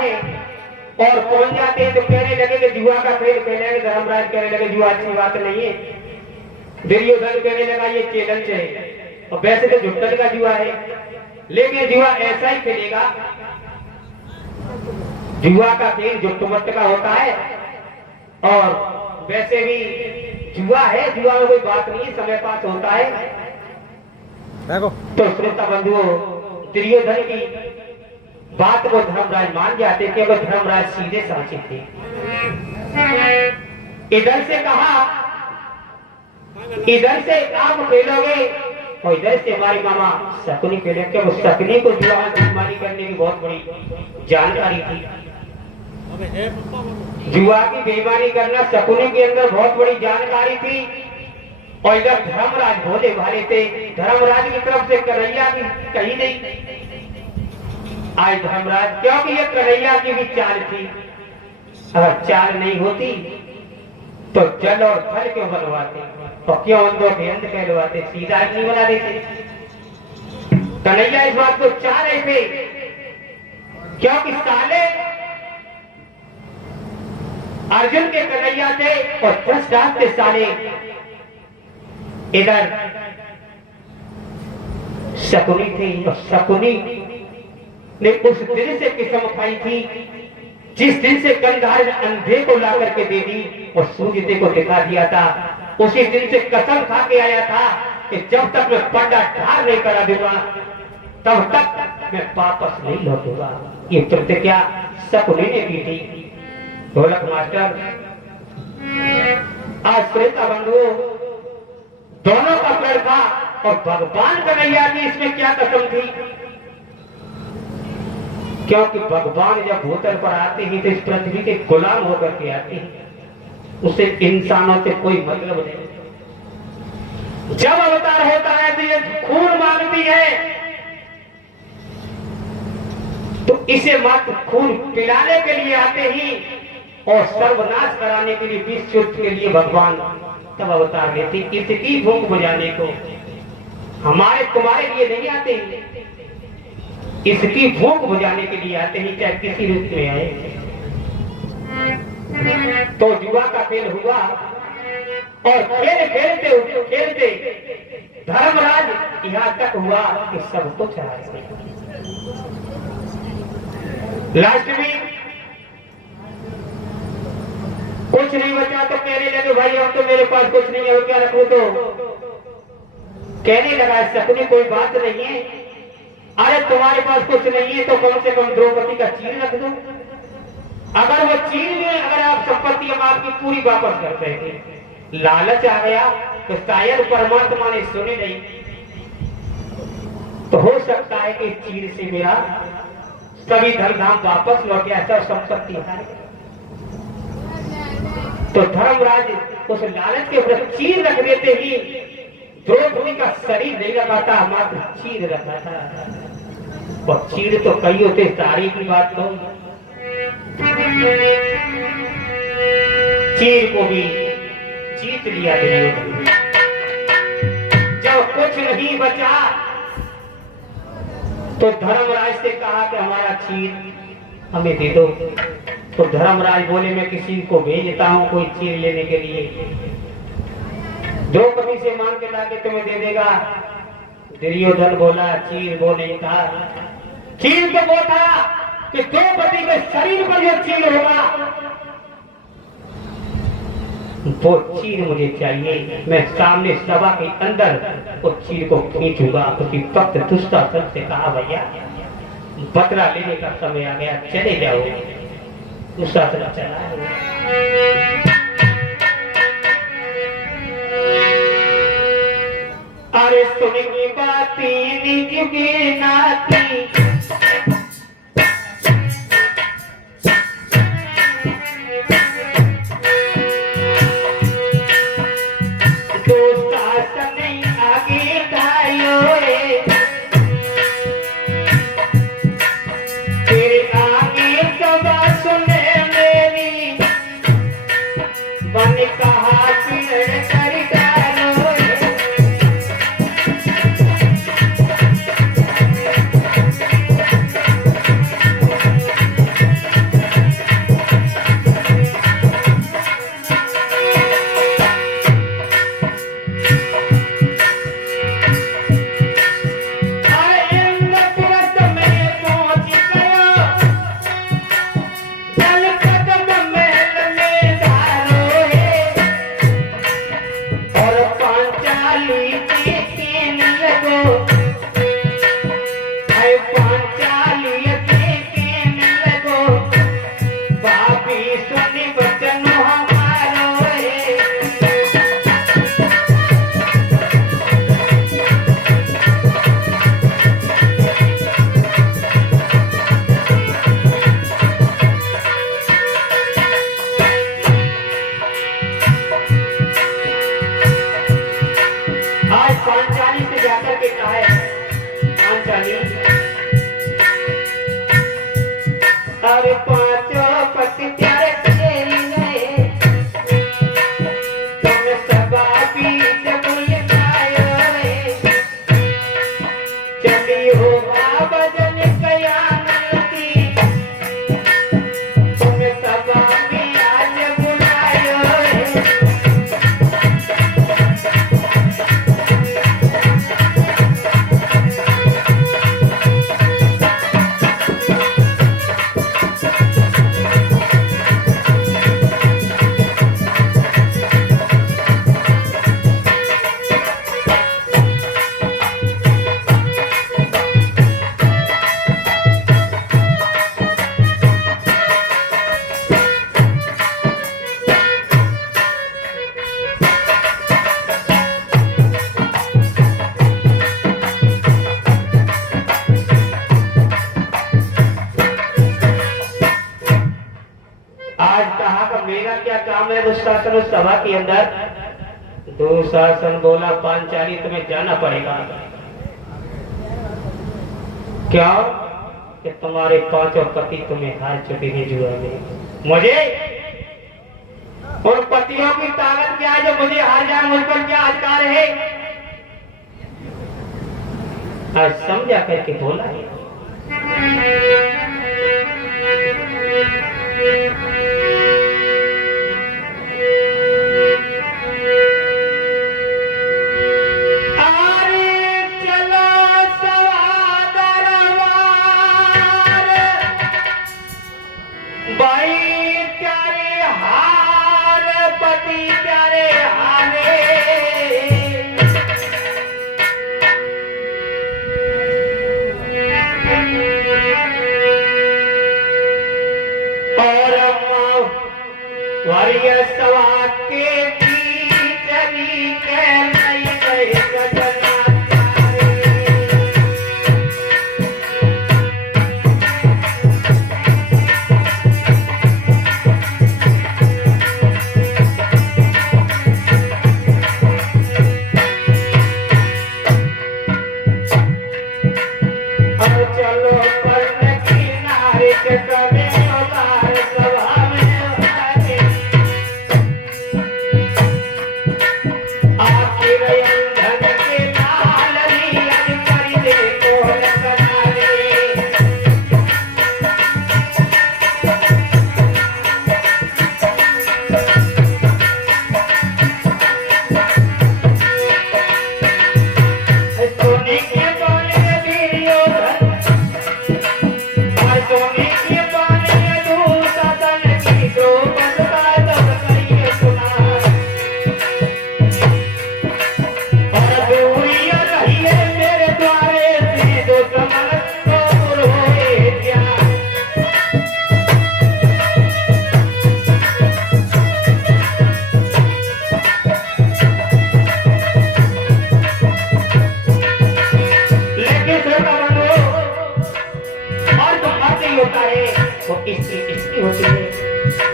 है और पहुंच जाते हैं तो कहने लगे कि जुआ का खेल खेलेंगे। धर्मराज कहने लगे जुआ अच्छी बात नहीं है। दुर्योधन कहने लगा ये चैलेंज है और वैसे तो झुट्टन का जुआ है, लेकिन जुआ ऐसा ही खेलेगा। जुआ का खेल झुट्टमट्ट का होता है और वैसे भी जुआ है, जुआ में कोई बात नहीं है, समय पास होता है। तो श्रोता बंधुओं, दुर्योधन की बात को धर्मराज मान जाते थे, वो धर्मराज सीधे साचे थे। इधर से कहा इधर से आप खेलोगे और इधर से हमारी मामा शकुनी खेले। क्या वो शकुनी को जुआ में बेईमानी करने की बहुत बड़ी जानकारी थी। जुआ की बेईमानी करना शकुनी के अंदर बहुत बड़ी जानकारी थी। और इधर धर्मराज भोले भाले थे, धर्मराज की तरफ से कन्हैया की कही नहीं आज धर्मराज, क्योंकि ये कन्हैया की भी चाल थी। अगर चाल नहीं होती तो जल और थल क्यों बनवाते और क्यों अंधों के अंध कहलवाते, सीधा नहीं बना देते। कन्हैया इस बात को चाह रहे थे क्योंकि साले अर्जुन के कन्हैया थे और 10 दास के साले इधर शकुनी थे। और शकुनी ने उस दिन से कसम खाई थी जिस दिन से गंधार ने अंधे को ला करके दे दी और सूर्य को दिखा दिया था। उसी दिन से कसम खा के आया था कि जब तक मैं पर्दा ढार नहीं करा दूंगा तब तक मैं वापस नहीं लौटूंगा। ये प्रतिज्ञा शकुनी ने की थी। ढोलक मास्टर, आज श्रोता बंधुओं, दोनों का पेड़ था और भगवान कन्हैया की इसमें क्या कसम थी? क्योंकि भगवान जब भूतल पर आते ही तो इस पृथ्वी के गुलाम होकर के आते हैं, उसे इंसानों से कोई मतलब नहीं। जब अवतार होता है तो ये खून मांगती है, तो इसे मात्र खून पिलाने के लिए आते ही और सर्वनाश कराने के लिए, विश्व युद्ध के लिए भगवान तब अवतार लेते। इसकी भूख बुझाने को हमारे तुम्हारे लिए नहीं आते, इसकी भूख बुझाने के लिए आते हैं, चाहे किसी रूप में आए। तो जुआ का खेल हुआ और खेलते धर्मराज यहां तक हुआ कि सब कुछ लास्ट में कुछ नहीं बचा तो कहने लगे भाई अब तो मेरे पास कुछ नहीं है, क्या रखूं? तो कहने लगा शकुनी कोई बात नहीं है, अरे तुम्हारे पास कुछ नहीं है तो कम से कम द्रौपदी का चीर रख दो। अगर वो चीर में अगर आप संपत्ति हम आपकी पूरी वापस कर देंगे। लालच आ गया तो शायद परमात्मा ने सुनी नहीं, तो हो सकता है कि चीर से मेरा सभी धर्मधाम वापस लौट गया, सब संपत्ति है। तो धर्मराज उस लालच के प्रति चीर रख देते ही द्रौपदी का शरीर नहीं रखा था, मात्र चीर रखा था। और चीर तो कई होते, सारी की बात तो चीर को भी जीत लिया दुर्योधन। जब कुछ नहीं बचा तो धर्मराज से कहा कि हमारा चीर हमें दे दो। तो धर्मराज बोले मैं किसी को भेजता हूं कोई चीर लेने के लिए, द्रौपदी से मांग के लाके तुम्हें दे देगा। दुर्योधन बोला चीर वो नहीं था, चीर तो वो था कि द्रौपदी के शरीर पर जो चीर होगा वो चीर मुझे चाहिए। मैं सामने सभा के अंदर उस चीर को खींचूंगा। उसी वक्त दुष्टासन से कहा भैया बदला लेने का समय आ गया, चले जाओ। दुष्टासन चला। अरे सुनेंगे बातें निज के नाती, कहा कि मेरा क्या काम है दुशासन उस सभा के अंदर। दुशासन बोला पांचाली तुम्हें जाना पड़ेगा। क्या कि तुम्हारे पांचों पति तुम्हें हार चुके हैं जुआ में। मुझे उन पतियों की ताकत क्या है जो मुझे हार जाए, मुझ पर क्या अधिकार है। आज समझा करके बोला है।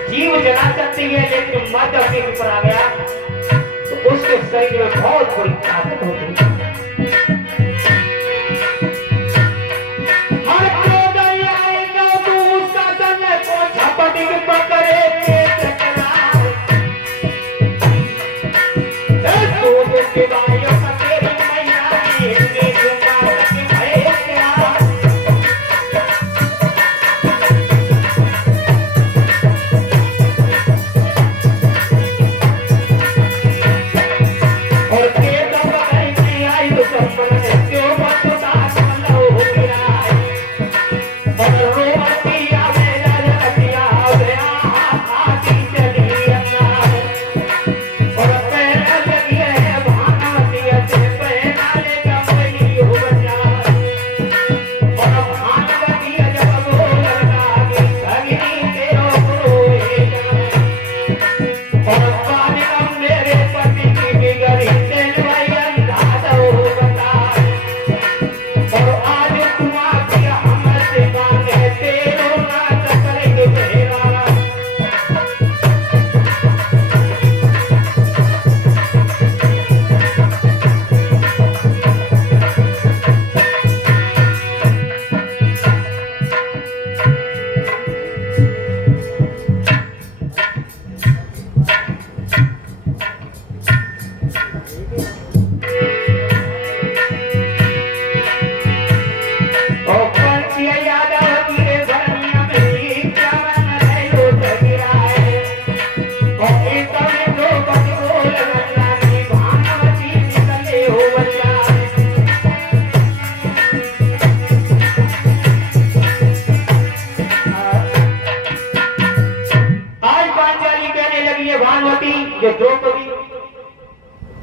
जीव जला सकती है लेकिन मर्द अपने ऊपर आ गया तो उसके शरीर में बहुत बड़ी ताकत होती है।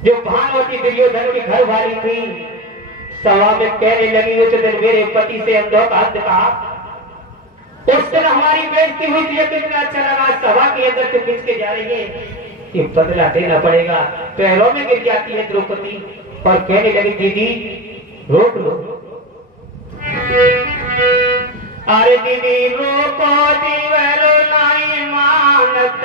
जो भानुमति दुर्योधन की घर वाली थी सभा में कहने लगी उस दिन मेरे पति से अंधोपात कहा। उस दिन हमारी बेइज्जती हुई थी, कितना अच्छा लगा। सभा के अंदर से खींच के जा रही है, ये बदला देना पड़ेगा। पैरों में गिर जाती है द्रौपदी और कहने लगी दीदी रोक लो। अरे दीदी रोको दीवारो नहीं मानत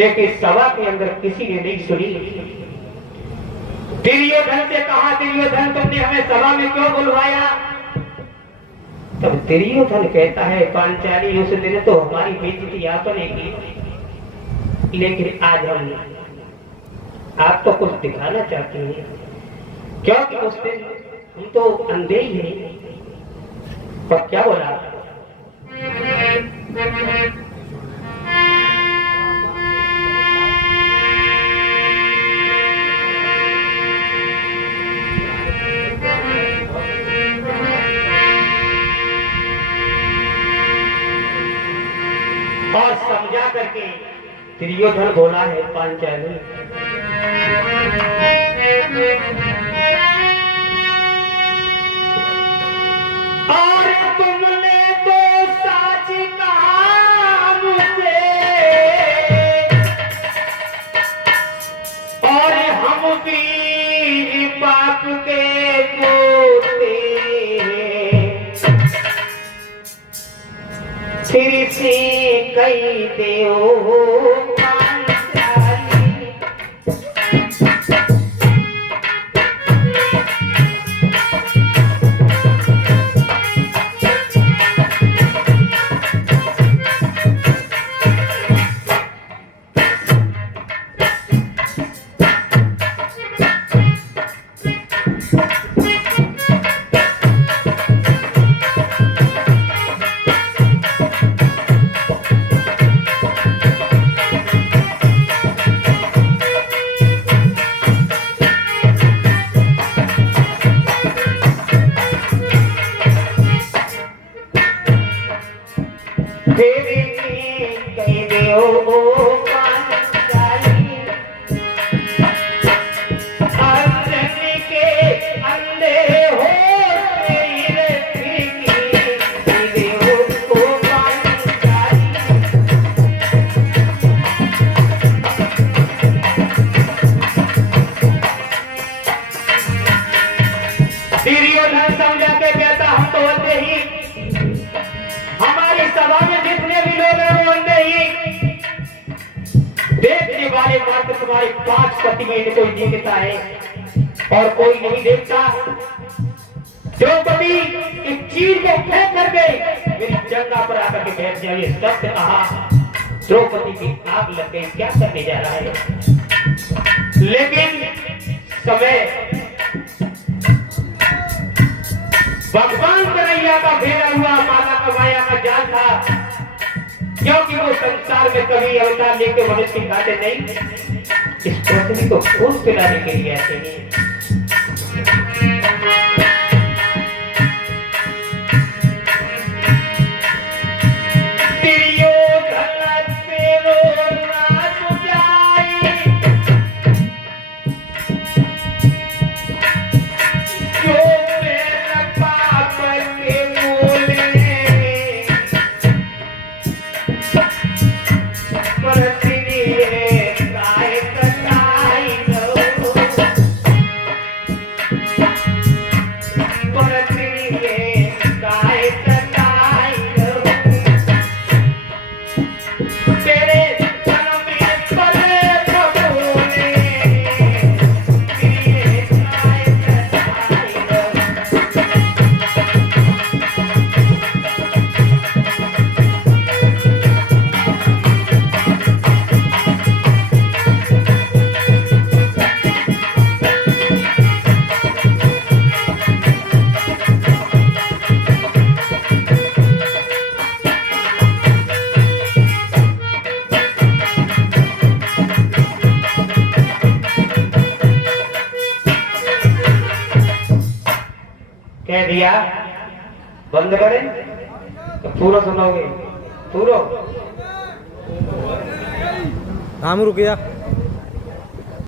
लेकिन सभा के अंदर किसी ने नहीं सुनी। दुर्योधन से कहा, दुर्योधन तुमने हमें सभा में क्यों बुलवाया? तब दुर्योधन कहता है, पांचाली उस दिन तो हमारी बेइज्जती आपने की, लेकिन आज हम आपको कुछ दिखाना चाहते हैं, क्योंकि उस दिन हम तो अंधे ही हैं। पर क्या बोला? और समझा करके दुर्योधन बोला है, पांचाली और तुमने तो साच कहा मुझसे, और हम भी बाप के पोते, फिर से कही देओ तुम्हारे 5 पति में कोई देखता है और कोई नहीं देखता। द्रौपदी एक चीर को फेंक कर गई, मेरी जंगा पर आकर के बैठ जाइए। शब्द कहा, द्रौपदी की आग लग गई, क्या करने जा रहा है? लेकिन समय भगवान कन्हैया का भेजा हुआ, माता का माया का जाल था, क्योंकि वो संसार में कभी अवतार लेके मनुष्य खाते नहीं, इस पृथ्वी को खून पिलाने के लिए आते हैं। कह दिया बंद करें तो पूरा सुनोगे, पूरा हम रुक गया।